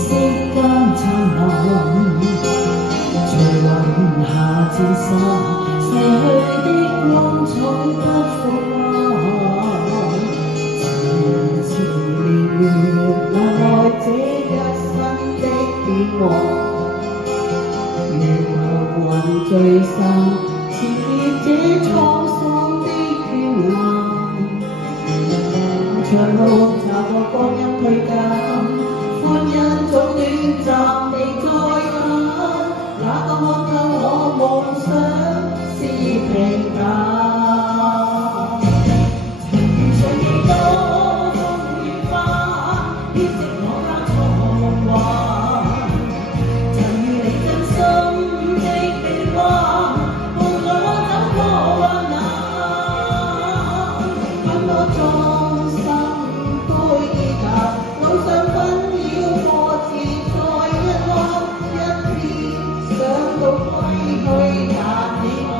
色間燦爛，隨雲下漸散，逝去的光彩不復還。前年月留來這一生的變幻，如浮雲聚散，纏結這滄桑的倦顏。長路查過光陰退減，歡欣總短暫地再返。那個看透我夢想是平淡，曾遇上幾多風雨花，編織我間彷徨。曾與你真心的臂彎，伴我走過患難。很多眾生灰意淡，路上紛擾過自在一彎，一天想到歸去但已晚。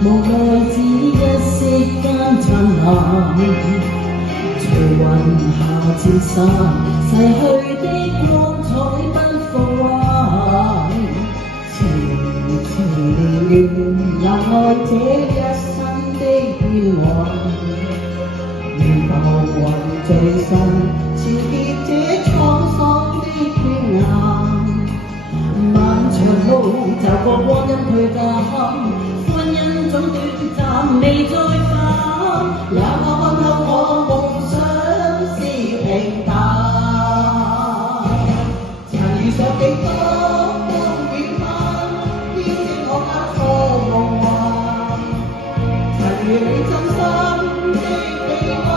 無奈只一息間燦爛，隨雲下漸散，逝去的光彩不復還。情緣留來這一生的變幻，如浮雲聚散，纏結這滄桑的倦顏。漫長路走過光陰退減，歡欣總短暫未再返。也我看透我夢想是平淡，曾遇上幾多風雨翻，編織我間錯夢幻。曾與你真心的臂彎，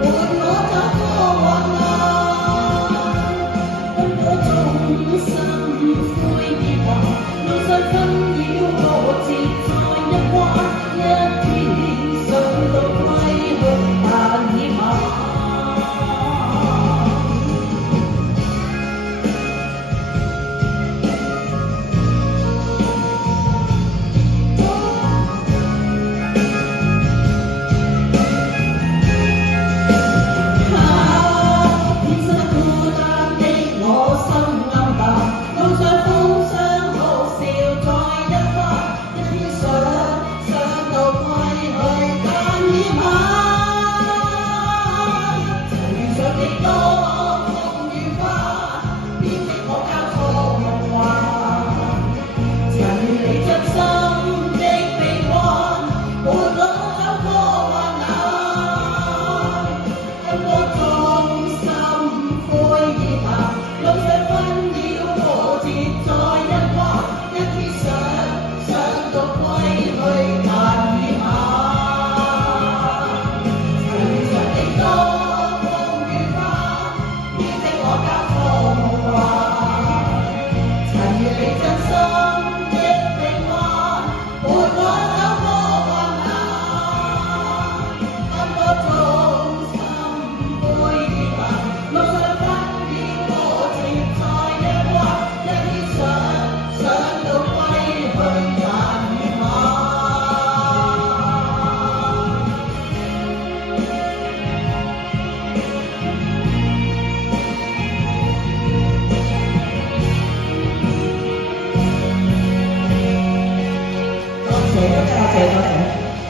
伴我走過患難。很多眾生灰意淡，路上紛擾過自在一彎，一天想到歸去但已晚。天生孤單的我心暗淡，路上風霜哭笑再一番，一天想到歸去但已晚。曾遇上幾多風雨花，編織我交錯夢幻。曾與你真心的臂彎，伴我走過患難。很多眾心灰意淡，路上紛擾過自在一彎，一天想到歸去但已晚。曾遇上幾多風雨花，編織我交錯夢幻。曾與你真心的臂彎，伴我走過患難。很多眾心灰意淡，路上紛擾過自在一彎，一天想到歸去但已晚。多謝多謝多謝。